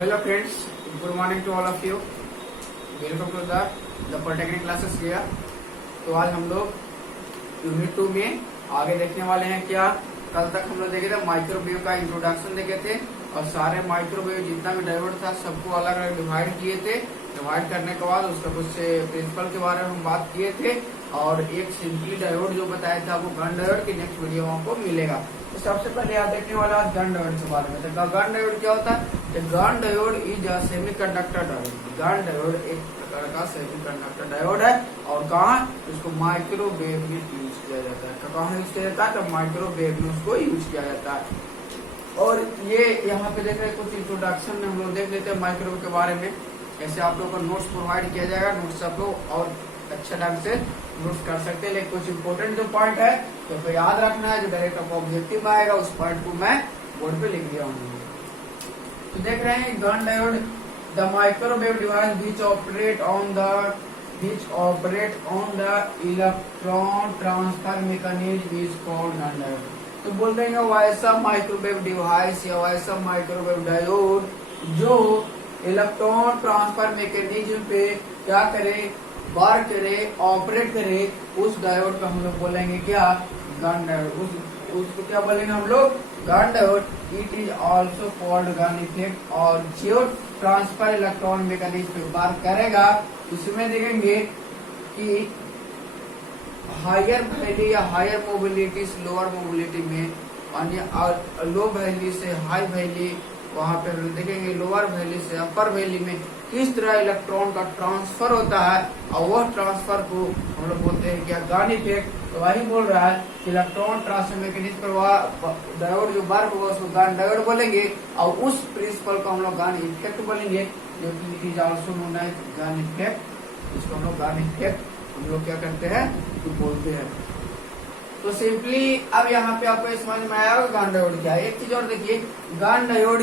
Hello friends, good morning to all of you. Welcome to the Polytechnic classes here. तो आज हम लोग unit 2 में आगे देखने वाले हैं क्या। कल तक हम लोग देखे थे माइक्रोवेव का इंट्रोडक्शन देखे थे और सारे माइक्रोवेव जितना भी डायोड था सबको अलग अलग डिवाइड किए थे। डिवाइड करने के बाद उसका कुछ प्रिंसिपल के बारे में हम बात किए थे और एक सिंपली डायोड जो बताया था वो गन डायोड की नेक्स्ट वीडियो में आपको मिलेगा। तो सबसे पहले आप देखने वाला आज गन डायोड के बारे में। तो गन डायोड क्या होता है? Gun diode is a semiconductor diode. Gunn diode एक प्रकार का सेमीकंडक्टर डायोड है और कहाँ उसको माइक्रोवेव में यूज किया जाता है। कहाँ यूज किया जाता है? तो माइक्रोवेव में उसको यूज किया जाता है। और ये यहाँ पे देख रहे हैं कुछ इंट्रोडक्शन में हम लोग देख लेते हैं माइक्रोवेव के बारे में। ऐसे आप लोगों को नोट्स प्रोवाइड किया जाएगा, नोट्स आप लोग और अच्छा ढंग से नोट्स कर सकते हैं। लेकिन कुछ इंपोर्टेंट जो पॉइंट है तो याद रखना है, जो डायरेक्ट आपको ऑब्जेक्टिव में आएगा उस पॉइंट को मैं बोर्ड पे लिख दिया हूँ। तो देख रहे हैं Gunn diode the microwave device which operate on the electron transfer mechanism is called Gunn diode. तो बोल रहे हैं वैसा माइक्रोवेव डिवाइस या वैसा माइक्रोवेव डायोड जो इलेक्ट्रॉन ट्रांसफर मैकेनिज्म पे क्या करे, वर्क करे, ऑपरेट करे, उस डायोड को हम लोग बोलेंगे क्या? Gunn diode. उसको क्या बोलेंगे हम लोग? Gunn diode. It is also called gun effect. और जो ट्रांसफर इलेक्ट्रॉन मैकेनिज्म पे वर्क करेगा इसमें देखेंगे कि हायर वैल्यू या हायर मोबिलिटी से लोअर मोबिलिटी में, अन्य लो वैल्यू से हाई वैल्यू, वहां पे देखेंगे लोअर वैल्यू से अपर वैल्यू में किस तरह इलेक्ट्रॉन का ट्रांसफर होता है और वह ट्रांसफर को हम लोग बोलते हैं क्या? Gun effect. तो वही बोल रहा है कि इलेक्ट्रॉन ट्रांसफर मैकेनिज्म पर वह डायोड जो वर्क होगा उसको गन डायोड बोलेंगे और उस प्रिंसिपल को हम लोग गन इफेक्ट बोलेंगे, जो कि it is also known as Gunn effect. इसको हम लोग गन इफेक्ट हम लोग क्या करते हैं तो बोलते हैं। तो सिंपली अब यहाँ पे आपको समझ में आया होगा गन डायोड क्या है। एक चीज और देखिए, Gunn diode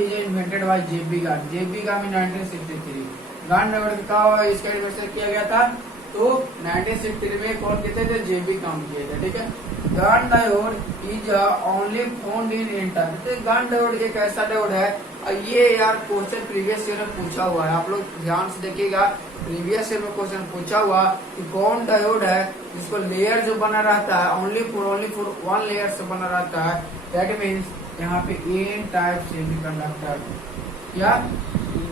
is invented by JB Gunn. JB Gunn में 1963 गन डायोड का इसका इन्वेंशन किया गया था। तो 1963 में कौन किए थे? जेबी काम किए थे। ठीक है। Gun diode is only found in inter. Gunn diode एक ऐसा डायोड है, ये यार क्वेश्चन प्रीवियस ईयर में पूछा हुआ है, आप लोग ध्यान से देखिएगा। प्रीवियस ईयर में क्वेश्चन पूछा हुआ कि कौन डायोड है जिसको लेयर जो बना रहता है ओनली फॉर वन लेयर से बना रहता है। दैट मीन्स यहाँ पे एन टाइप सेमीकंडक्टर या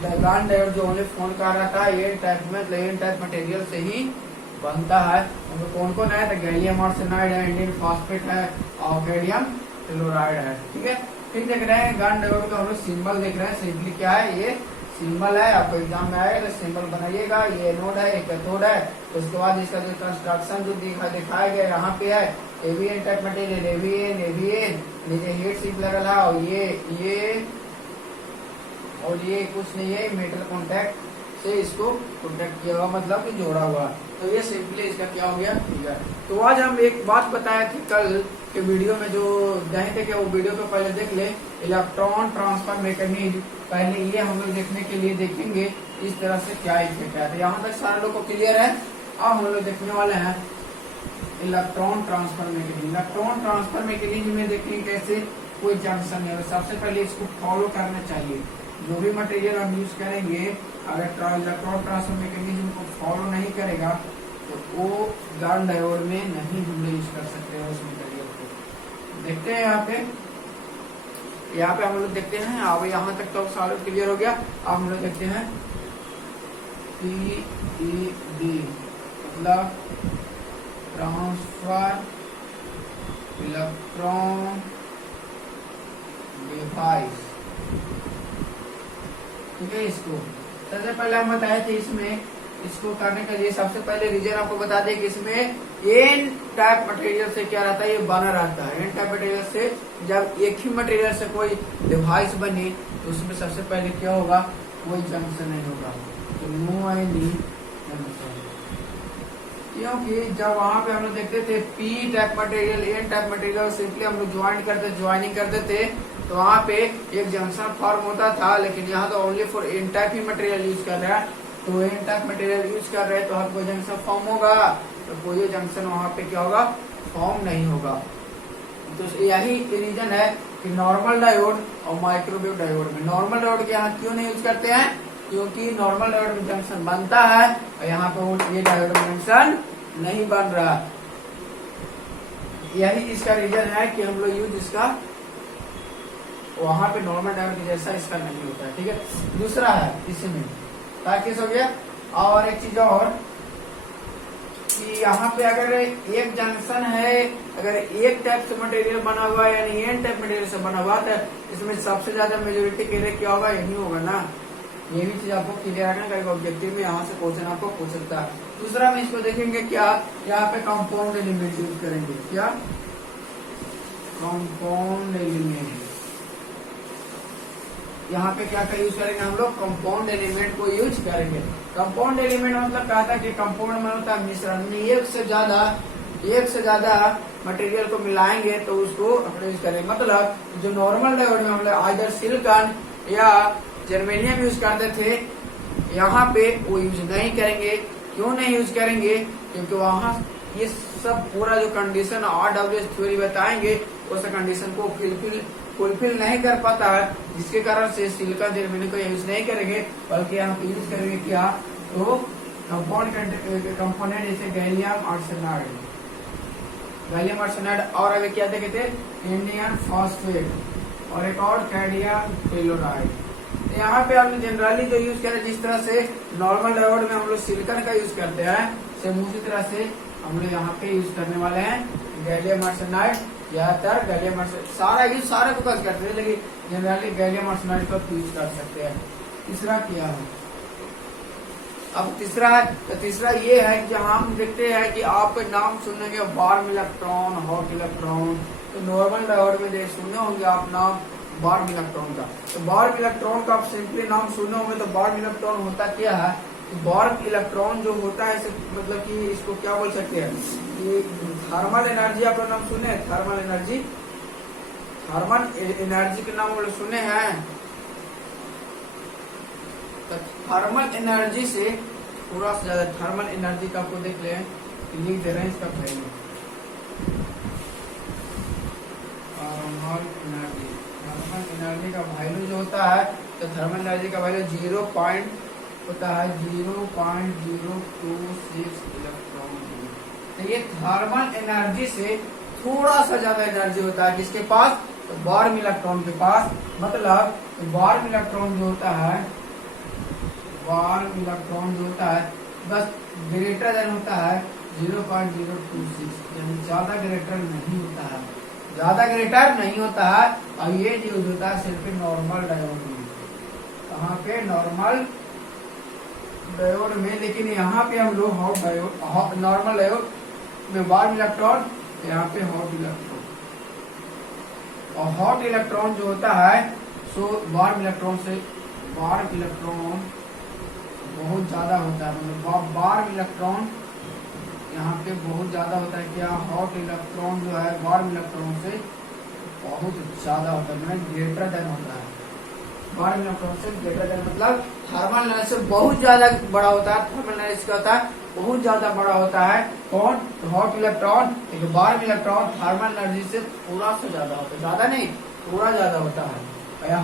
गन डायोड जो ओनली फोन का रहता है एन टाइप में, मतलब एन टाइप मटेरियल से ही बनता है। उनमें कौन कौन है? तो गैलियम आर्सेनाइड है, इंडियम फॉस्फेट है और गैलियम क्लोराइड है। ठीक है। फिर देख रहे हैं गन डायोड का हम लोग सिंबल देख रहे हैं। सिंपली क्या है? ये सिंबल है, आपको एग्जाम में आएगा तो सिंबल बनाइएगा। ये एनोड है, ये कैथोड है। तो उसके बाद इसका जो कंस्ट्रक्शन जो दिखाया गया यहाँ पे है एवीएन टाइप मटेरियल, एवीएन नीचे हीट सिंक लगल है और ये कुछ नहीं है, मेटल कॉन्टैक्ट से इसको प्रोटेक्ट किया हुआ, मतलब कि जोड़ा हुआ। तो ये सिंपली इसका क्या हो गया? फिगर। तो आज हम एक बात बताए थे कल के वीडियो में, जो नहीं थे वो वीडियो को पहले देख ले। इलेक्ट्रॉन ट्रांसफर मैकेनिज्म पहले ये हम लोग देखने के लिए देखेंगे इस तरह से क्या इफेक्ट है। तो यहाँ तक सारे लोग को क्लियर है। अब हम लोग देखने वाले हैं electron transfer mechanism. Electron transfer mechanism में देखेंगे कैसे कोई जंक्शन है। सबसे पहले इसको फॉलो करना चाहिए। जो भी मटेरियल हम यूज करेंगे अगर इलेक्ट्रॉन ट्रांसफर मैकेनिज्म को फॉलो नहीं करेगा तो वो गन डायोड में नहीं हम लोग यूज कर सकते हैं उस मटेरियल को। देखते हैं यहाँ पे हम लोग देखते हैं। अब यहाँ तक तो सारे क्लियर हो गया। अब हम लोग देखते हैं PED मतलब ट्रांसफर इलेक्ट्रॉन डिवाइस। ठीक है। इसको सबसे पहले हम बताए थे, इसमें इसको करने के लिए सबसे पहले रीजन आपको बता दें कि इसमें एन टाइप मटेरियल से क्या रहता है, ये बना रहता है। एन टाइप मटेरियल से जब एक ही मटेरियल से कोई डिवाइस बने तो उसमें सबसे पहले क्या होगा? कोई जंक्शन नहीं होगा। तो नो एनी जंक्शन, क्योंकि जब वहां पे हम लोग देखते थे P type material, N type material simply हम लोग ज्वाइनिंग करते थे तो वहाँ पे एक जंक्शन फॉर्म होता था। लेकिन यहाँ तो ओनली फॉर एन टाइप ही मटेरियल यूज कर रहा है। तो एन टाइप मटेरियल यूज कर रहे हैं तो हर कोई जंक्शन फॉर्म होगा, तो कोई जंक्शन वहाँ पे क्या होगा? फॉर्म नहीं होगा। तो यही रीजन है कि नॉर्मल डायोड और माइक्रोवेव डायोड में, नॉर्मल डायोड के यहाँ क्यों नहीं यूज करते हैं, क्योंकि नॉर्मल डायोड में जंक्शन बनता है और यहाँ पे ये डायोड में जंक्शन नहीं बन रहा। यही इसका रीजन है कि हम लोग यूज इसका वहां पे नॉर्मल डायोड के जैसा इसका नहीं होता है। ठीक है, दूसरा है इसमें ताकि हो गया। और एक चीज और कि यहाँ पे अगर एक जंक्शन है, अगर एक टाइप से मटेरियल बना हुआ है यानी एन टाइप मटेरियल से बना हुआ है, तो इसमें सबसे ज्यादा मेजोरिटी केरियर क्या होगा, यही होगा ना। ये भी चीज आपको क्लियर रखना करेगा, ऑब्जेक्टिव में यहाँ से क्वेश्चन आपको पूछ सकता है। दूसरा में इसको देखेंगे क्या, यहाँ पे कंपाउंड एलिमेंट यूज करेंगे, क्या कंपाउंड एलिमेंट, यहाँ पे क्या यूज करेंगे हम लोग, कंपाउंड एलिमेंट को यूज करेंगे। कंपाउंड एलिमेंट मतलब क्या था कि कंपाउंड में होता है मिश्रण में एक से ज्यादा मटेरियल को मिलाएंगे तो उसको अपने यूज करेंगे। मतलब जो नॉर्मल डायोड में हम लोग आइदर सिलिकॉन या जर्मेनियम यूज करते थे, यहाँ पे वो यूज नहीं करेंगे। क्यों नहीं यूज करेंगे, क्योंकि वहाँ ये सब पूरा जो कंडीशन RWS थ्योरी बताएंगे उस कंडीशन को फुलफिल नहीं कर पाता है, जिसके कारण से सिलिकॉन जर्मेनियम को यूज नहीं करेंगे, बल्कि यहाँ पे यूज करेंगे क्या, तो कंपोनेंट जैसे गैलियम आर्सेनाइड और अभी क्या देखे थे, इंडियम फॉस्फेट और एक और कैडमियम टेलोराइड। यहाँ पे हम जनरली जो यूज करें, जिस तरह से नॉर्मल डायोड में हम लोग सिलिकॉन का यूज करते हैं, सेम उसी तरह से हम लोग यहाँ पे यूज करने वाले हैं गैलियम आर्सेनाइड। ज्यादातर गैलियम आर्सेनाइड सारा यूज सारे फोकस करते हैं, लेकिन जनरली गैलियम आर्सेनाइड का यूज कर सकते हैं। तीसरा क्या है, अब तीसरा है, तो तीसरा ये है कि हम देखते हैं कि आपके नाम सुनेंगे वार्म इलेक्ट्रॉन, हॉट इलेक्ट्रॉन। तो नॉर्मल डायोड में सुने होंगे आप नाम वार्म इलेक्ट्रॉन का। तो वार्म इलेक्ट्रॉन का आप सिंपली नाम सुने होंगे। तो वार्म इलेक्ट्रॉन होता क्या है, वार्म इलेक्ट्रॉन जो होता है मतलब कि इसको क्या बोल सकते हैं, कि थर्मल एनर्जी आप लोग नाम सुने, थर्मल एनर्जी के नाम लोग सुने हैं। तो थर्मल एनर्जी से थोड़ा सा ज्यादा थर्मल एनर्जी का आपको देख ले, लिख दे रहे हैं इसका वैल्यू। थर्मल एनर्जी का वैल्यू जो होता है, तो थर्मल एनर्जी का वैल्यू 0.026 इलेक्ट्रॉन। तो ये थर्मल एनर्जी से थोड़ा सा ज्यादा एनर्जी होता है किसके पास, तो वार्म इलेक्ट्रॉन के पास। मतलब वार्म इलेक्ट्रॉन जो होता है, वार्म इलेक्ट्रॉन जो होता है बस ग्रेटर देन होता है 0.026, यानी ज्यादा ग्रेटर नहीं होता है, ज्यादा ग्रेटर नहीं होता है। और ये यूज होता है सिर्फ नॉर्मल डायोड में, कहाँ पे, नॉर्मल डायोड में। लेकिन यहाँ पे हम लोग हॉट डायोड, नॉर्मल डायोड में वार्म इलेक्ट्रॉन, यहाँ पे हॉट इलेक्ट्रॉन। और हॉट इलेक्ट्रॉन जो होता है, सो वार्म इलेक्ट्रॉन बहुत ज्यादा होता है। मतलब वार्म इलेक्ट्रॉन यहाँ पे बहुत ज्यादा होता है। क्या, हॉट इलेक्ट्रॉन जो है वार्म इलेक्ट्रॉन से बहुत ज्यादा होता है, मतलब ग्रेटर देन होता है। वार्म इलेक्ट्रॉन से ग्रेटर देन मतलब थर्मल एनर्जी से बहुत ज्यादा बड़ा होता है। थर्मल एनर्जी क्या होता है, बहुत ज्यादा बड़ा होता है। कौन, तो हॉट इलेक्ट्रॉन। एक वार्म इलेक्ट्रॉन थर्मल एनर्जी से थोड़ा सा ज्यादा होता है, ज्यादा नहीं, थोड़ा ज्यादा होता है।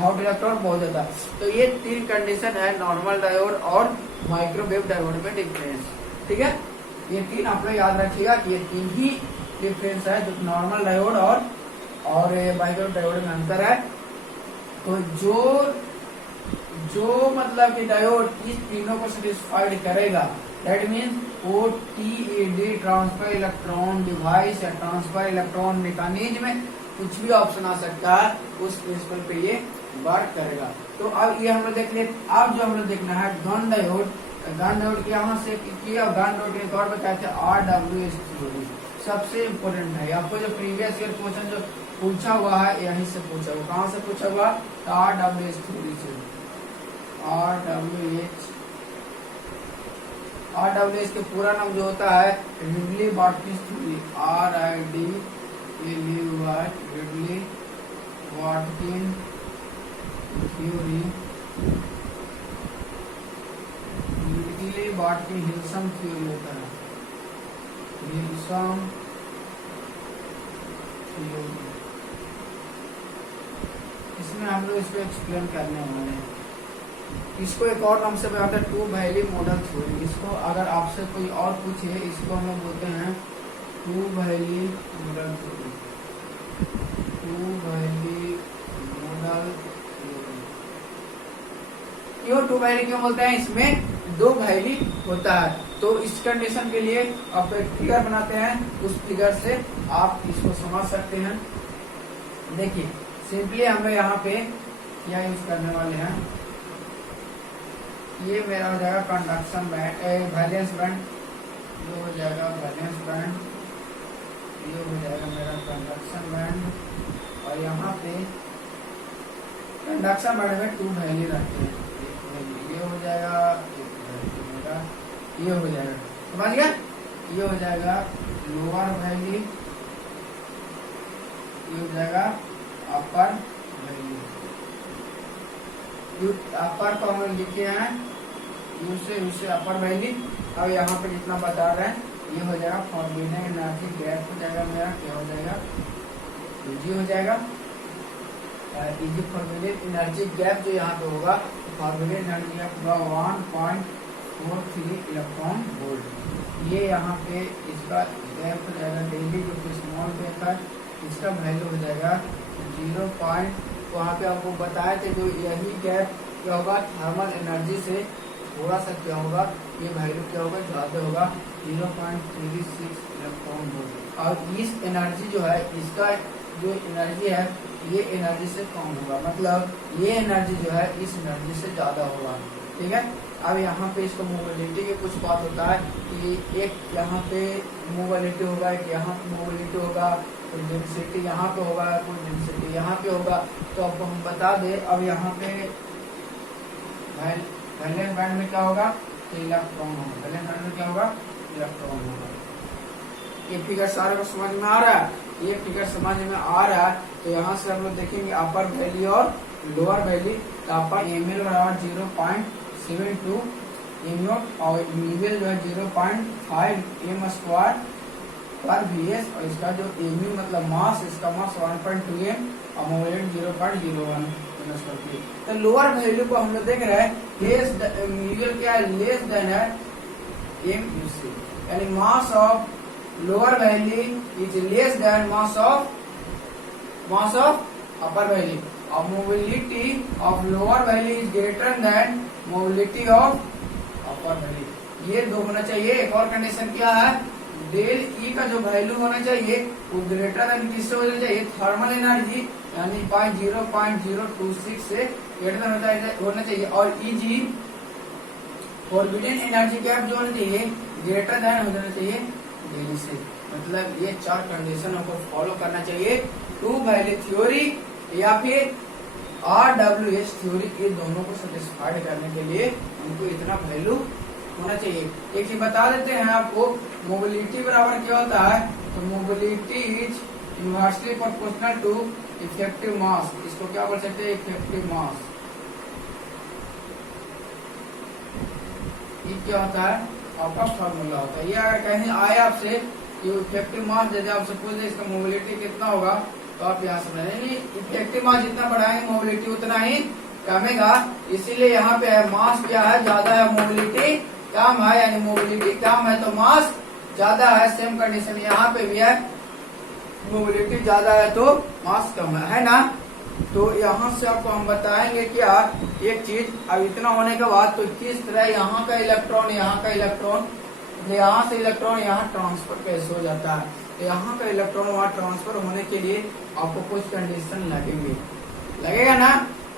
हॉट इलेक्ट्रॉन बहुत ज्यादा। तो ये तीन कंडीशन है नॉर्मल डायोड और माइक्रोवेव डायोड में डिफरेंस। ठीक है, ये तीन आप लोग याद रखिएगा, ये तीन ही डिफरेंस है जो नॉर्मल डायोड और माइक्रोवेव डायोड में अंतर है। तो जो मतलब कि डायोड इस तीनों को सेटिस्फाइड करेगा, दैट मीन्स वो TED ट्रांसफर इलेक्ट्रॉन डिवाइस या ट्रांसफर इलेक्ट्रॉन मैकेनिज्म, कुछ भी ऑप्शन आ सकता है, उस प्रिंसिपल पे ये वर्क करेगा। तो अब ये हम लोग देख ले। अब जो हम लोग देखना है गन डायोड, गन डायोड यहाँ से किया, गन डायोड एक और बताया था RWS थ्योरी, सबसे इम्पोर्टेंट है। आपको जो प्रीवियस ईयर क्वेश्चन जो पूछा हुआ है, यहीं से पूछा हुआ, कहाँ से पूछा हुआ, RWS थ्योरी से। RWS के पूरा नाम जो होता है Ridley Watkins theory, Ridley Watkin theory, Ridley Watkin Hilsum theory होता है, हिल्सन थ्योरी। इसमें हम लोग इसको एक्सप्लेन करने वाले हैं। इसको एक और नाम से बताते हैं टू वैली मॉडल थ्योरी। इसको अगर आपसे कोई और पूछे, इसको हम लोग बोलते हैं two valley model theory. Two valley model theory क्यों टू वैली क्यों बोलते हैं? इसमें दो वैली होता है। तो इस कंडीशन के लिए आप एक फिगर बनाते हैं, उस फिगर से आप इसको समझ सकते हैं। देखिए सिंपली हमें यहाँ पे क्या यूज करने वाले हैं, ये मेरा हो जाएगा कंडक्शन बैंड, वैलेंस बैंड, ये हो जाएगा वैलेंस बैंड, ये हो जाएगा मेरा कंडक्शन बैंड, और यहाँ पे कंडक्शन बैंड में टू वैल्यू रहते हैं। एक वैल्यू ये हो जाएगा, एक वैल्यू मेरा ये हो जाएगा, समझ गया? ये हो जाएगा लोअर वैल्यू, ये हो जाएगा अपर वैल्यू। अपर को हम लिखे हैं यू से अपर वैल्यू। अब यहाँ पे जितना बता रहे हैं ये हो जाएगा फॉरबिडन एनर्जी गैप हो जाएगा मेरा, क्या हो जाएगा ईजी हो जाएगा। ईजी फॉरबिडन एनर्जी गैप जो यहाँ पे होगा, फॉरबिडन एनर्जी गैप होगा 1.43 इलेक्ट्रॉन वोल्ट। ये यहाँ पे इसका गैप हो जाएगा डेली, जो कि स्मॉल गैप है, इसका वैल्यू हो जाएगा 0. वहाँ पे आपको बताए थे जो यही गैप क्या होगा, थर्मल एनर्जी से थोड़ा सा क्या होगा, ये वैल्यू क्या होगा, ज्यादा होगा 0.36 इलेक्ट्रॉन वोल्ट। और इस एनर्जी जो है, इसका जो एनर्जी है ये एनर्जी से कम होगा, मतलब ये एनर्जी जो है इस एनर्जी से ज्यादा होगा। ठीक है। अब यहाँ पे इसको मोबिलिटी के कुछ बात होता है कि एक यहाँ पे मोबिलिटी होगा, एक यहाँ पे मोबिलिटी होगा, कोई डेंसिटी यहाँ पे होगा, कोई डेंसिटी यहाँ पे होगा। तो अब हम बता दे, अब यहाँ पे वैलेंस बैंड में क्या होगा, इलेक्ट्रॉन होगा। वैलेंस बैंड में क्या होगा, इलेक्ट्रॉन होगा। ये फिगर सारे को समझ में आ रहा है? ये फिगर समझ में आ रहा है तो यहाँ से हम लोग देखेंगे अपर वैल्यू और लोअर वैल्यू। तो अपर एमएल बराबर 0.72 एमओ और मीडियल जो है 0.5 एम स्क्वायर पर वीएस, और इसका जो एमयू मतलब मास, इसका मास 1.2 एम और मोमेंट 0.01 एम स्क्वायर। तो लोअर वैल्यू को हम लोग देख रहे हैं, मीडियल क्या है, लेस देन है एम यू सी, यानी mass of lower value is less than mass of upper value, और mobility of lower value is greater than mobility of upper value. ये दो होना चाहिए। एक और कंडीशन क्या है, डेल ई का जो वैल्यू होना चाहिए वो ग्रेटर देन किससे होना चाहिए, थर्मल एनर्जी यानी 0.26 से ग्रेटर होना चाहिए, और ईजी फॉरबिडन एनर्जी गैप जो होना चाहिए ग्रेटर देन होना चाहिए डेल से। मतलब ये चार कंडीशन हमको फॉलो करना चाहिए टू वैल्यू थ्योरी या फिर RWS थ्योरी, ये दोनों को सेटिस्फाइड करने के लिए हमको इतना वैल्यू होना चाहिए। एक चीज बता देते हैं आपको, मोबिलिटी बराबर क्या होता है, तो mobility is inversely proportional to effective mass. इसको क्या बोल सकते हैं, इफेक्टिव मास। ये क्या होता है, आपका फॉर्मूला होता है। ये अगर कहीं आए आपसे इफेक्टिव मास, जैसे आपसे पूछ दे इसका मोबिलिटी कितना होगा, तो आप यहाँ समझ लेंगे इफेक्टिव मास जितना बढ़ाएंगे मोबिलिटी उतना ही कमेगा। इसीलिए यहाँ पे है मास क्या है, ज्यादा है, मोबिलिटी कम है, यानी मोबिलिटी कम है तो मास ज्यादा है। सेम कंडीशन यहाँ पे भी है, मोबिलिटी ज्यादा है तो मास कम है ना। तो यहाँ से आपको हम बताएंगे क्या एक चीज, अब इतना होने के बाद तो किस तरह यहाँ का इलेक्ट्रॉन यहाँ से इलेक्ट्रॉन यहाँ ट्रांसफर कैसे हो जाता है। तो यहाँ का इलेक्ट्रॉन वहाँ ट्रांसफर होने के लिए आपको कुछ कंडीशन लगेगा ना।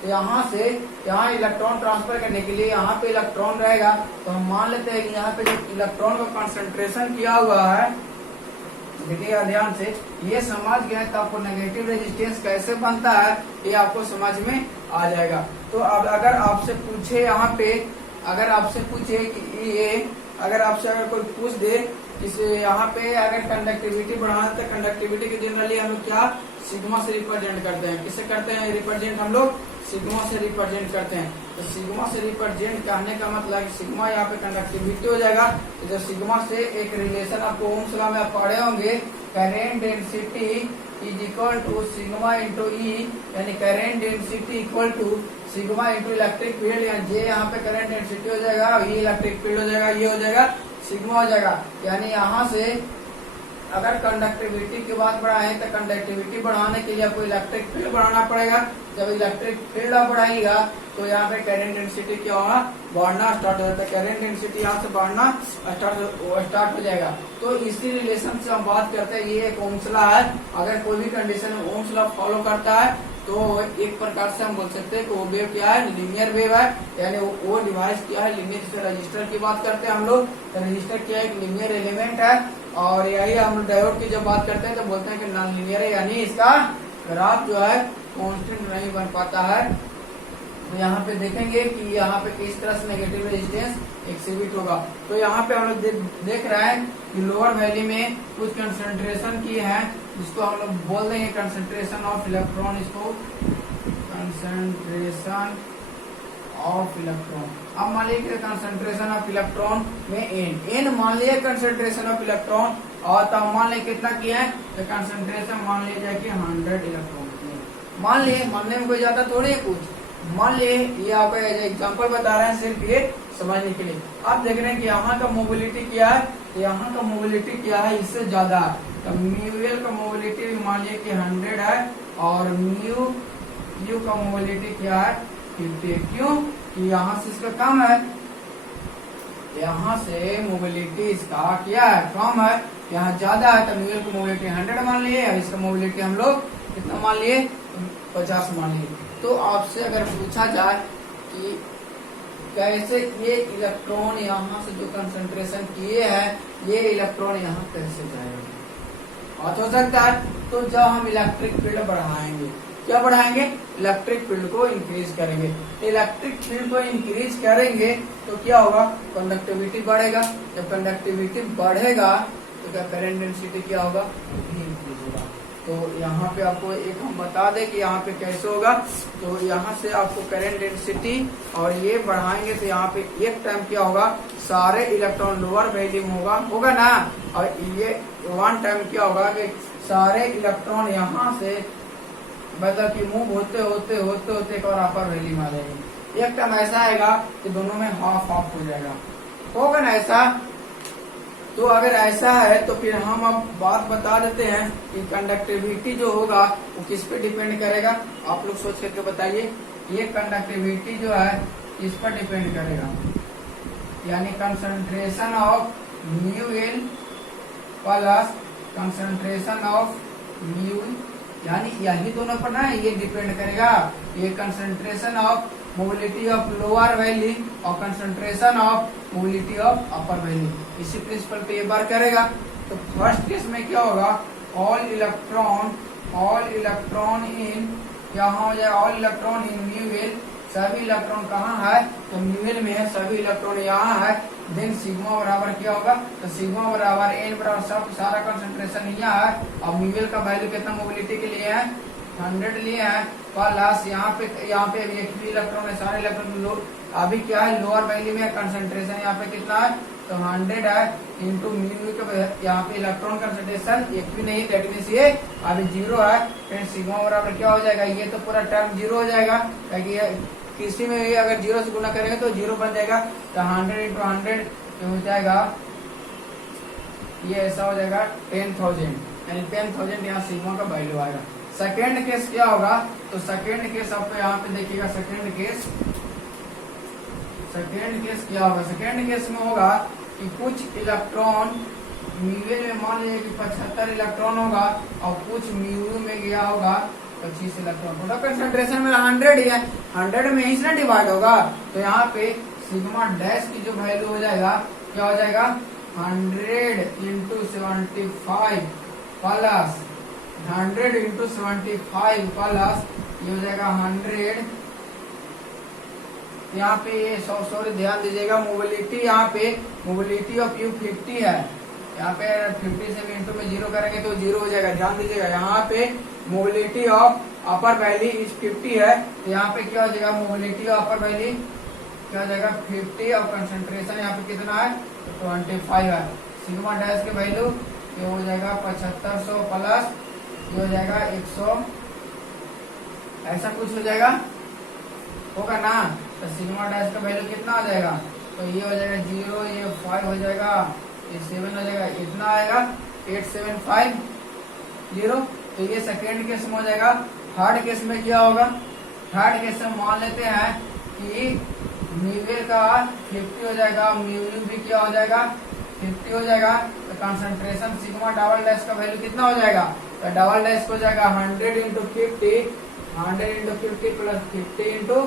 तो यहाँ से यहाँ इलेक्ट्रॉन ट्रांसफर करने के लिए यहाँ पे इलेक्ट्रॉन रहेगा, तो हम मान लेते हैं कि यहाँ पे जो इलेक्ट्रॉन का कंसंट्रेशन किया हुआ है, देखिएगा ध्यान से, ये समझ गए तो आपको नेगेटिव रेजिस्टेंस कैसे बनता है ये आपको समझ में आ जाएगा। तो अब अगर आपसे पूछे यहाँ पे, अगर आपसे पूछे कि ये, अगर आपसे अगर कोई पूछ दे इसे यहाँ पे अगर कंडक्टिविटी बढ़ाना, तो कंडक्टिविटी के जनरली हम लोग क्या सिग्मा से रिप्रेजेंट करते हैं। किससे करते हैं रिप्रेजेंट, हम लोग सिग्मा से रिप्रेजेंट करते हैं। तो सिग्मा से रिप्रेजेंट करने का मतलब सिग्मा यहाँ पे कंडक्टिविटी हो जाएगा। तो जब सिग्मा से एक रिलेशन आपको ओम्स लॉ में पढ़े होंगे, current density is equal to sigma into E, यानी current density equal to sigma into electric field, या जे यहाँ पे करंट डेंसिटी हो जाएगा, ये इलेक्ट्रिक फील्ड हो जाएगा, ये हो जाएगा सिग्मा हो जाएगा। यानी यहाँ से अगर कंडक्टिविटी की बात बढ़ाए तो कंडक्टिविटी बढ़ाने के लिए आपको इलेक्ट्रिक फील्ड बढ़ाना पड़ेगा। जब इलेक्ट्रिक फील्ड आप बढ़ाएगा तो यहाँ पे करंट डेंसिटी क्या होगा, बढ़ना स्टार्ट हो जाता है। करंट डेंसिटी यहाँ से बढ़ना स्टार्ट हो जाएगा। तो इसी रिलेशन से हम बात करते हैं, ये एक ओम्स लॉ है। अगर कोई भी कंडीशन में ओम्स लॉ फॉलो करता है तो एक प्रकार से हम बोल सकते हैं कि वो वेव क्या है, लीनियर वेव है। यानी वो डिवाइस क्या है, लीनियर। जैसे रजिस्टर की बात करते हैं हम लोग, तो रजिस्टर क्या है, एक लीनियर एलिमेंट है। और यही हम डायोड की जब बात करते हैं तो बोलते हैं कि नॉन लीनियर है, यानी इसका ग्राफ जो है कांस्टेंट नहीं बन पाता है। तो यहाँ पे देखेंगे कि यहाँ पे किस तरह से नेगेटिव रेजिस्टेंस एक्सिबिट होगा। तो यहाँ पे हम लोग देख रहे हैं कि लोअर वैल्यू में कुछ कंसंट्रेशन की है, जिसको हम लोग बोल देंगे कंसंट्रेशन ऑफ इलेक्ट्रॉन। इसको कंसंट्रेशन ऑफ इलेक्ट्रॉन। अब मान लीजिए कंसंट्रेशन ऑफ इलेक्ट्रॉन में एन मान लिया कंसंट्रेशन ऑफ इलेक्ट्रॉन, और तब मान लिया कितना किया है, तो कंसंट्रेशन मान लिया जाए कि 100 इलेक्ट्रॉन की। मान लिए, मानने में कोई ज्यादा थोड़ी है कुछ। मान लिए ये आपका एग्जांपल बता रहे हैं सिर्फ ये समझने के लिए। आप देख रहे हैं कि यहाँ का मोबिलिटी क्या है, तो यहाँ का मोबिलिटी क्या है, इससे ज्यादा है। तो म्यूएल का मोबिलिटी मान लिया कि 100 है, और म्यू का मोबिलिटी क्या है, 50। क्यों कि यहाँ से इसका कम है, यहाँ से मोबिलिटी इसका क्या है, कम है, यहाँ ज्यादा है। तो म्यूएल की मोबिलिटी 100 मान लिए, और इसका मोबिलिटी हम लोग कितना मान लिए, 50 मान लिए। तो आपसे अगर पूछा जाए कि कैसे ये इलेक्ट्रॉन यहाँ से जो कंसंट्रेशन किए हैं, ये इलेक्ट्रॉन यहाँ कैसे जाएगा, बात हो सकता है। तो जब हम इलेक्ट्रिक फील्ड बढ़ाएंगे, क्या बढ़ाएंगे, इलेक्ट्रिक फील्ड को इंक्रीज करेंगे। इलेक्ट्रिक फील्ड को इंक्रीज करेंगे तो क्या होगा, कंडक्टिविटी बढ़ेगा। जब कंडक्टिविटी बढ़ेगा तो क्या करंट डेंसिटी क्या होगा, इंक्रीज होगा। तो यहाँ पे आपको एक हम बता दें कि यहाँ पे कैसे होगा। तो यहाँ से आपको करंट डेंसिटी और ये बढ़ाएंगे तो यहाँ पे एक टाइम क्या होगा, सारे इलेक्ट्रॉन लोअर वैल्यू में होगा ना, और ये वन टाइम क्या होगा कि सारे इलेक्ट्रॉन यहाँ से मतलब कि मूव होते होते होते होते एक और अपर वैल्यू में आ जाएंगे। एक टाइम ऐसा आएगा कि दोनों में हाफ हाफ हो जाएगा, होगा ना ऐसा। तो अगर ऐसा है तो फिर हम अब बात बता देते हैं कि कंडक्टिविटी जो होगा वो किस पे डिपेंड करेगा। आप लोग सोच करके बताइए, ये कंडक्टिविटी जो है किस पर डिपेंड करेगा, यानी concentration of mu L plus concentration of mu, यानी यही दोनों पर ना ये डिपेंड करेगा। ये concentration of mobility of lower value और concentration of mobility of upper value, इसी प्रिंसिपल पे ये बार करेगा। तो फर्स्ट केस में क्या होगा, ऑल इलेक्ट्रॉन इन क्या हो जाएगा, ऑल इलेक्ट्रॉन इन म्यूएल, सभी इलेक्ट्रॉन कहाँ है, तो म्यूएल में है, सभी इलेक्ट्रॉन यहाँ है। देन सिग्मा बराबर क्या होगा, तो सिग्मा बराबर एन बराबर सब सारा कंसंट्रेशन यहाँ है, और म्यूएल का वैल्यू कितना मोबिलिटी के लिए है, 100 लिए है। प्लस यहाँ पे एक भी इलेक्ट्रॉन है, सारे इलेक्ट्रॉन अभी क्या है, लोअर वैल्यू में कंसंट्रेशन यहाँ पे कितना है, तो 100 है इंटू म्यू के यहाँ पे इलेक्ट्रॉन कंसंट्रेशन एक भी नहीं, दैट मीन्स ये अभी 0 है। फिर सिग्मा बराबर क्या हो जाएगा, ये तो पूरा टर्म 0 हो जाएगा, क्योंकि किसी में भी अगर 0 से गुना करेंगे तो 0 बन जाएगा। तो 100 इंटू 100 हो जाएगा, ये ऐसा हो जाएगा 10,000, यानी 10,000 यहाँ सिग्मा का वैल्यू आएगा। सेकेंड केस क्या होगा, तो सेकेंड केस आपको यहाँ पे देखिएगा, सेकेंड केस क्या होगा, सेकेंड केस में होगा कि कुछ इलेक्ट्रॉन म्यूएल में मान लीजिए कि 75 इलेक्ट्रॉन होगा, और कुछ म्यू में गया होगा 25 इलेक्ट्रॉन। टोटल कंसंट्रेशन में 100 ही है, 100 में ही से डिवाइड होगा। तो यहाँ पे सिग्मा डैश की जो वैल्यू हो जाएगा, क्या हो जाएगा, 100 इंटू 75 प्लस 100 इंटू 75 प्लस ये हो जाएगा 100। यहाँ पे सॉरी ध्यान दीजिएगा, मोबिलिटी यहाँ पे मोबिलिटी ऑफ यू 50 है, यहाँ पे 50 से इंटू में 0 करेंगे तो 0 हो जाएगा। ध्यान दीजिएगा, यहाँ पे mobility of upper value is 50 है, तो यहाँ पे क्या हो जाएगा, मोबिलिटी ऑफ अपर वैल्यू क्या हो जाएगा 50, और कंसंट्रेशन यहाँ पे कितना है, 25 है। सिग्मा डैश के वैल्यू ये हो जाएगा 7500 प्लस ये हो जाएगा 100, ऐसा कुछ हो जाएगा, होगा ना। तो सिग्मा डैश का वैल्यू कितना आ जाएगा, तो ये हो जाएगा 0, ये 5 हो जाएगा, ये 7 हो जाएगा, इतना आएगा 8750। तो ये सेकेंड केस में हो जाएगा। थर्ड केस में क्या होगा, थर्ड केस में मान लेते हैं कि म्यूएल का 50 हो जाएगा, म्यूयू भी क्या हो जाएगा 50 हो जाएगा। तो कंसंट्रेशन सिग्मा डबल डैश का वैल्यू कितना हो जाएगा, तो डबल डैश हो जाएगा 100 इंटू 50, 100 इंटू 50 प्लस 50 इंटू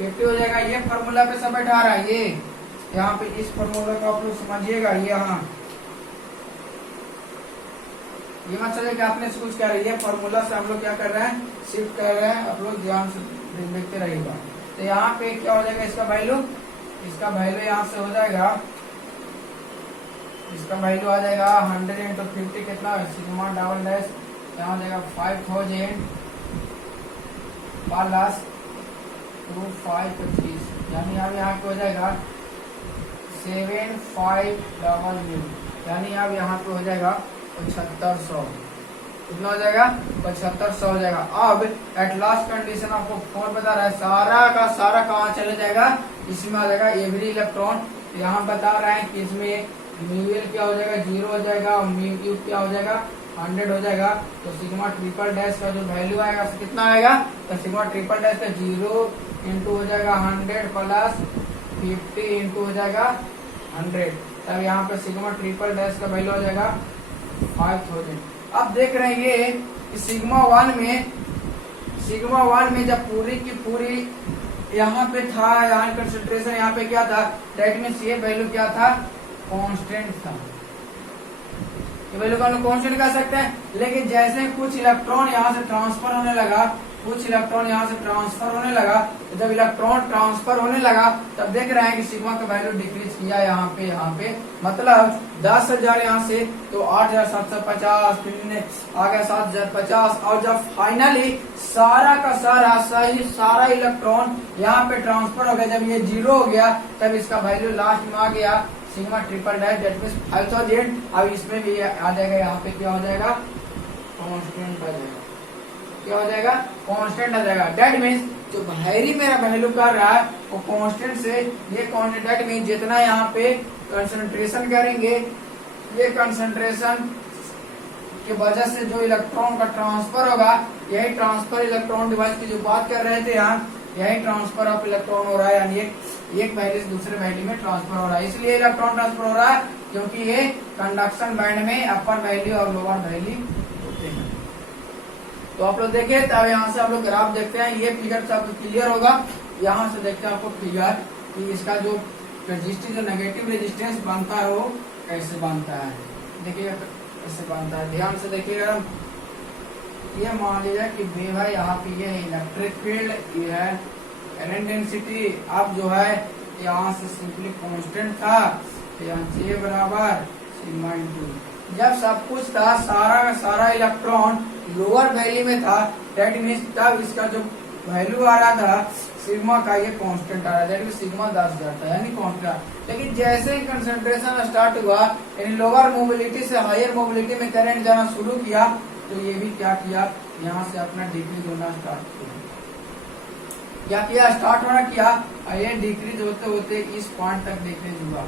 50 हो जाएगा। ये फॉर्मूला पे सब बैठा रहा है, ये यहाँ पे इस फॉर्मूला को आप लोग समझिएगा। यहाँ ये मत समझिए कि आपने कुछ कह रही है, फॉर्मूला से हम लोग क्या कर रहे हैं, शिफ्ट कर रहे हैं, आप लोग ध्यान से देखते रहिएगा। तो यहाँ पे क्या हो जाएगा, इसका वैल्यू यहाँ से हो जाएगा, इसका वैल्यू आ जाएगा 100 इंटू 50 कितना, सिग्मा डबल डैश यहाँ हो जाएगा 5000 प्लस 2525, यानी अब यहाँ पे हो जाएगा 7500, यानी अब यहाँ पे हो जाएगा 7500। कितना हो जाएगा, 7500 हो जाएगा। अब एट लास्ट कंडीशन आपको 4 बता रहा है, सारा का सारा कहाँ चले जाएगा, इसमें आ जाएगा एवरी इलेक्ट्रॉन। यहाँ बता रहे हैं कि इसमें म्यूएल क्या हो जाएगा 0 हो जाएगा, और म्यू क्या हो जाएगा 100 हो जाएगा। तो सिग्मा ट्रिपल डैश का जो वैल्यू आएगा कितना आएगा, तो सिग्मा ट्रिपल डैश का 0 इंटू हो जाएगा 100 प्लस 50 इंटू हो जाएगा 100। तब यहाँ पे सिग्मा ट्रिपल डैश का वैल्यू हो जाएगा 5000। अब देख रहे हैं ये कि सिग्मा वन में जब पूरी की पूरी यहाँ पे था, यहाँ कंसंट्रेशन यहाँ पे क्या था, दैट मीन्स ये वैल्यू क्या था, कांस्टेंट था। ये वैल्यू को हम कांस्टेंट कह सकते हैं। लेकिन जैसे कुछ इलेक्ट्रॉन यहाँ से ट्रांसफर होने लगा, तो जब इलेक्ट्रॉन ट्रांसफर होने लगा तब देख रहे हैं कि सिग्मा का वैल्यू डिक्रीज किया यहाँ पे मतलब 10,000 यहाँ से तो 8,750, फिर आ गया 7,050, और जब फाइनली सारा का सारा इलेक्ट्रॉन यहाँ पे ट्रांसफर हो गया, जब ये 0 हो गया तब इसका वैल्यू लास्ट में आ गया sigma triple dash, that means 5000। अब इसमें भी आ जाएगा, यहाँ पे क्या हो जाएगा, कांस्टेंट आ जाएगा, क्या हो जाएगा, कांस्टेंट आ जाएगा। दैट मींस जो बाहरी मेरा वैल्यू कर रहा है वो कांस्टेंट से ये कांस्टेंट, दैट मींस जितना यहाँ पे कंसंट्रेशन करेंगे, ये कंसंट्रेशन की वजह से जो इलेक्ट्रॉन का ट्रांसफर होगा, यही ट्रांसफर इलेक्ट्रॉन डिवाइस की जो बात कर रहे थे यहाँ, यही ट्रांसफर ऑफ इलेक्ट्रॉन हो रहा है, यानी एक वैल्यू से दूसरे वैल्यू में ट्रांसफर हो रहा है। इसलिए इलेक्ट्रॉन ट्रांसफर हो रहा है क्योंकि ये कंडक्शन बैंड में अपर वैल्यू और लोअर वैल्यू होते हैं। तो आप लोग देखिए, तब यहाँ से आप लोग ग्राफ देखते हैं, ये फिगर से आपको क्लियर होगा। यहाँ से देखते हैं आपको फिगर कि इसका जो रेजिस्टेंस, जो नेगेटिव रेजिस्टेंस बनता है वो कैसे बनता है। देखिए कैसे बनता है, ध्यान से देखिएगा। ये मान लीजिए कि वेव है, यहाँ पे ये इलेक्ट्रिक फील्ड, ये है करंट डेंसिटी। अब जो है यहाँ से सिंपली कांस्टेंट था, यहाँ J बराबर सिग्मा इंटू, जब सब कुछ था सारा का सारा इलेक्ट्रॉन लोअर वैल्यू में था, दैट मीन्स तब इसका जो वैल्यू आ रहा था सिग्मा का, ये कांस्टेंट आ रहा है, दैट मीन्स सिग्मा 10,000 था, यानी कांस्टेंट। लेकिन जैसे ही कंसंट्रेशन स्टार्ट हुआ, यानी लोअर मोबिलिटी से हायर मोबिलिटी में करंट जाना शुरू किया, तो ये भी क्या किया, यहाँ से अपना डिक्रीज होना स्टार्ट किया, ये डिक्रीज होते होते इस पॉइंट तक डिक्रीज हुआ।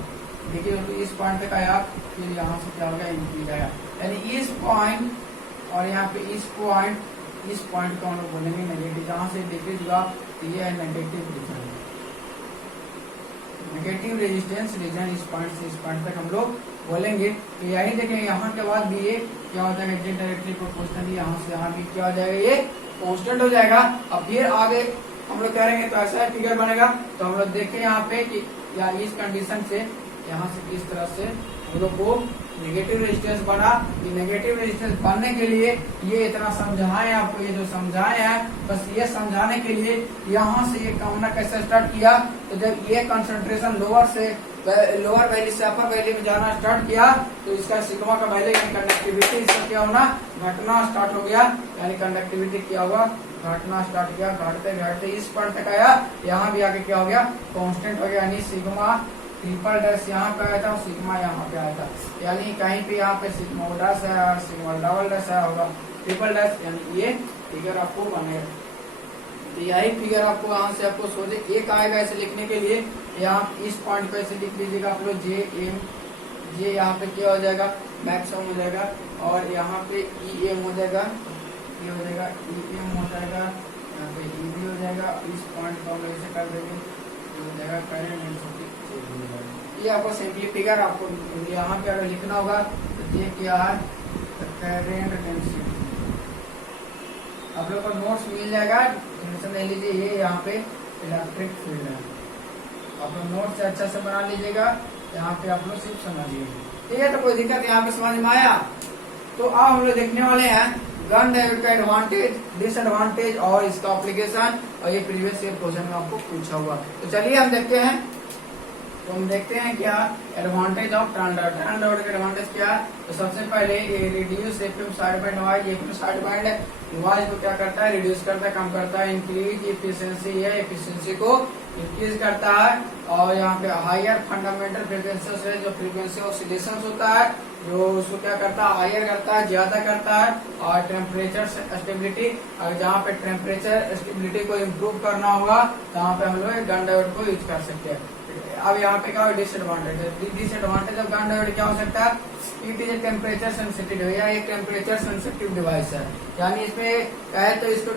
देखिए तो इस पॉइंट तक आया, फिर यहाँ से क्या होगा, इंक्रीज आया, यानी इस पॉइंट और यहाँ पे इस पॉइंट को हम लोग बोलेंगे नेगेटिव। जहाँ से डिक्रीज हुआ तो ये है नेगेटिव रेजिस्टेंस रीजन, इस पॉइंट से इस पॉइंट तक हम लोग बोलेंगे। तो यही देखेंगे, यहाँ के बाद भी ये क्या हो जाएगा, जे डायरेक्टली प्रोपोर्शनली, यहाँ से यहाँ भी क्या हो जाएगा, ये कांस्टेंट हो जाएगा। अब फिर आगे हम लोग करेंगे तो ऐसा फिगर बनेगा। तो हम लोग देखें यहाँ पे कि या इस कंडीशन से यहाँ से किस तरह से हम लोग को नेगेटिव रेजिस्टेंस बना। ये नेगेटिव रेजिस्टेंस बनने के लिए ये इतना समझाएं आपको, ये जो समझाए हैं बस ये समझाने के लिए यहाँ से ये कामना कैसे स्टार्ट किया। तो जब ये कंसंट्रेशन लोअर वैल्यू से अपर वैल्यू में जाना स्टार्ट किया, तो इसका सिग्मा का वैल्यू यानी कंडक्टिविटी इसका क्या होना, घटना स्टार्ट हो गया, यानी कंडक्टिविटी क्या होगा, घटना स्टार्ट किया। घटते घटते इस पॉइंट तक आया, यहाँ भी आके क्या हो गया, कांस्टेंट हो गया, यानी सिग्मा ट्रिपल डैश यहाँ पे आया था और सिग्मा यहाँ पे आया था, यानी कहीं पे यहाँ पे सिग्मा डैश आया और सिग्मा डबल डैश आया होगा। ट्रिपल डैश, यानी ये फिगर आपको बनेगा। तो यही फिगर आपको यहाँ से आपको सोचे एक आएगा ऐसे लिखने के लिए, यहाँ इस पॉइंट पे ऐसे लिख लीजिएगा आप लोग जे एम, जे यहाँ पे क्या हो जाएगा मैक्सिमम हो जाएगा, और यहाँ पे ई एम हो जाएगा, ये हो जाएगा ई एम हो जाएगा, यहाँ पे ई बी हो जाएगा, इस पॉइंट को हम ऐसे कर देंगे, ये हो जाएगा करंट डेंसिटी। ये आपको सिंपली फिगर आपको यहाँ पे अगर लिखना होगा तो ये क्या है करंट डेंसिटी। आप लोग को नोट्स मिल जाएगा, टेंशन ले लीजिए। ये यहाँ पे इलेक्ट्रिक फील्ड है, आप लोग नोट से अच्छा से बना लीजिएगा, यहाँ पे आप लोग सिर्फ समझिए, ठीक है। तो कोई दिक्कत यहाँ पे समझ में आया? तो अब हम लोग देखने वाले हैं गन डायोड का एडवांटेज, डिसएडवांटेज और इसका एप्लीकेशन, और ये प्रीवियस ईयर क्वेश्चन में आपको पूछा हुआ। तो चलिए हम देखते हैं। तो हम देखते हैं क्या advantage of turn diode. Turn diode का एडवांटेज क्या है? तो सबसे पहले ये reduce FM side band noise, FM side band noise को क्या करता है रिड्यूस करता है, कम करता है। इंक्रीज एफिशिएंसी है, एफिशिएंसी को इंक्रीज करता है। और यहाँ पे हायर फंडामेंटल फ्रीक्वेंसी है, जो फ्रीक्वेंसी ऑसिलेशन होता है जो उसको क्या करता है हायर करता है, ज्यादा करता है। और टेम्परेचर स्टेबिलिटी, और जहाँ पे टेम्परेचर स्टेबिलिटी को इम्प्रूव करना होगा वहाँ पे हम लोग गन डायोड को यूज कर सकते हैं। अब यहाँ पे क्या डिसएडवांटेज है? डिसएडवांटेज ऑफ गन डायोड क्या हो सकता है? It is a temperature sensitive, या एक टेम्परेचर सेंसिटिव डिवाइस है, यानी इसमें कहे तो इसको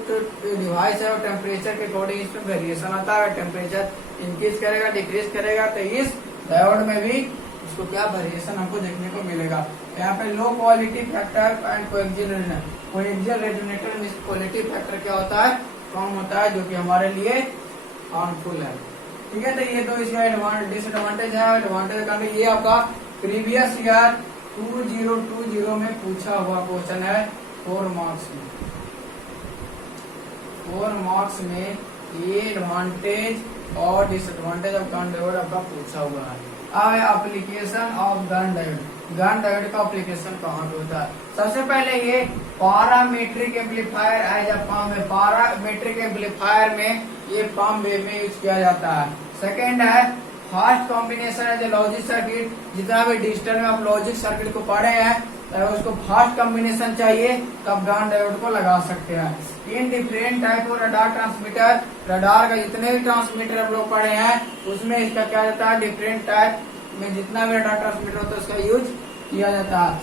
डिवाइस है और टेम्परेचर के अकॉर्डिंग इसमें वेरिएशन आता है। टेम्परेचर इंक्रीज करेगा डिक्रीज करेगा तो इस डायोड में भी इसको क्या वेरिएशन हमको देखने को मिलेगा। यहाँ पे low quality factor and coaxial resonator में क्वालिटी फैक्टर क्या होता है कम होता है, जो कि हमारे लिए हार्मफुल है, ठीक है। तो ये तो इसका डिसएडवांटेज है। एडवांटेज का ये आपका प्रीवियस ईयर 2020 में पूछा हुआ क्वेश्चन है 4 मार्क्स में। 4 मार्क्स में ये एडवांटेज और डिसएडवांटेज ऑफ गन डायोड आपका पूछा हुआ है। अब application of Gunn diode. Gunn diode का एप्लीकेशन कहाँ पे होता है? सबसे पहले ये parametric amplifier as a pump है। पैरामीट्रिक एम्पलीफायर में ये पम्प वे में यूज किया जाता है। सेकेंड है fast combination as a logic circuit. जितना भी डिजिटल में आप लॉजिक सर्किट को पढ़े हैं तो उसको फास्ट कॉम्बिनेशन चाहिए तब गन डायोड को लगा सकते हैं। In different type of radar transmitter, radar का जितने भी ट्रांसमीटर आप लोग पढ़े हैं उसमें इसका क्या जाता है डिफरेंट टाइप में जितना भी रडार ट्रांसमीटर होता है उसका यूज किया जाता है।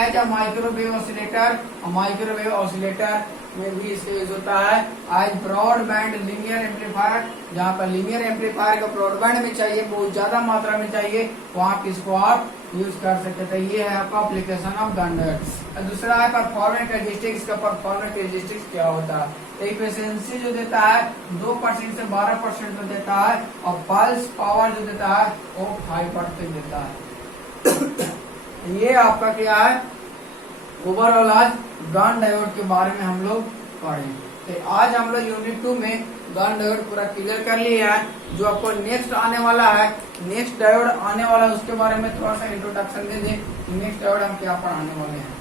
As a microwave oscillator, microwave oscillator में भी इसका यूज होता है। आज ब्रॉडबैंड लीनियर एम्पलीफायर, जहाँ पर लीनियर एम्पलीफायर का ब्रॉडबैंड में चाहिए बहुत ज्यादा मात्रा में चाहिए वहाँ इसको आप यूज कर सकते थे। ये है आपका एप्लीकेशन ऑफ गन डायोड। दूसरा है परफॉर्मेंस कैरेक्टरिस्टिक्स। का परफॉर्मेंस कैरेक्टरिस्टिक्स क्या होता है? एफिशिएंसी जो देता है 2% से 12% में देता है, और पल्स पावर जो देता है वो 5% देता है। ये आपका क्या है ओवरऑल आज गन डायोड के बारे में हम लोग पढ़े। तो आज हम लोग यूनिट 2 में गन डायोड पूरा क्लियर कर लिया है। जो आपको नेक्स्ट आने वाला है, नेक्स्ट डायोड आने वाला है उसके बारे में थोड़ा सा इंट्रोडक्शन दे दें। नेक्स्ट डायोड हम क्या पढ़ाने वाले हैं।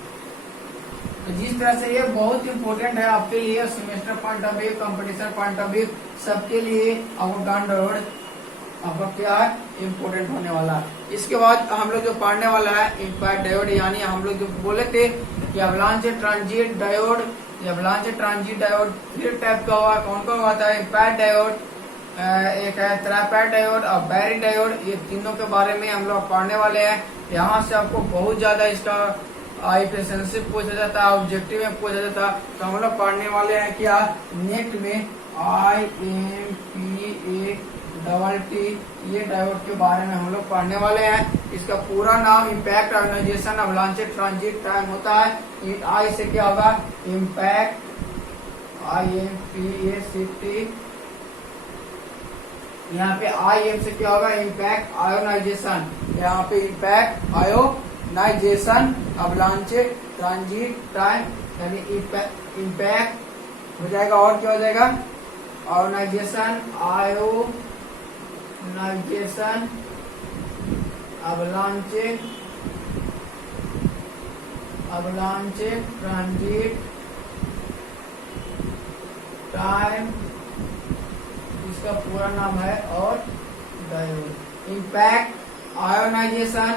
तो जिस तरह से ये बहुत इंपॉर्टेंट है आपके लिए semester point of view, competition point of view, सबके लिए आपको गन डायोड आपका क्या है इम्पोर्टेंट होने वाला है। इसके बाद हम लोग जो पढ़ने वाला है इम्पैक्ट डायोड, यानी हम लोग जो बोले थे कि avalanche transit diode, avalanche transit diode 3 type का हुआ, कौन कौन होता है? इम्पैक्ट डायोड, एक है ट्राइपैड डायोड और बैरी डायोड। ये तीनों के बारे में हम लोग पढ़ने वाले हैं। यहाँ से आपको बहुत ज्यादा इसका एफिशिएंसी पूछा जाता है, ऑब्जेक्टिव में पूछा जाता है। तो हम लोग पढ़ने वाले हैं क्या नेक्स्ट में IMPA ये डायोड के बारे में हम लोग पढ़ने वाले हैं। इसका पूरा नाम impact ionization avalanche transit time होता है। आई से क्या होगा इम्पैक्ट, IMPA शिफ्टी, यहाँ पे IM से क्या होगा इम्पैक्ट आयोनाइजेशन, यहाँ पे impact ionization avalanche transit time, यानी इम्पैक्ट हो जाएगा। और क्या हो जाएगा ionization, ionization avalanche transit time इसका पूरा नाम है। और diode impact ionization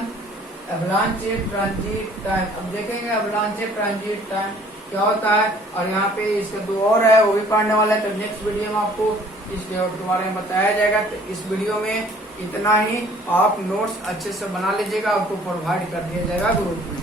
avalanche transit time. अब देखेंगे अवलांच ट्रांजिट टाइम क्या होता है, और यहाँ पे इसका 2 और है वो भी पढ़ने वाला है। तो नेक्स्ट वीडियो में आपको इस लेआउट के बारे में बताया जाएगा। तो इस वीडियो में इतना ही, आप नोट्स अच्छे से बना लीजिएगा, आपको प्रोवाइड कर दिया जाएगा ग्रुप में।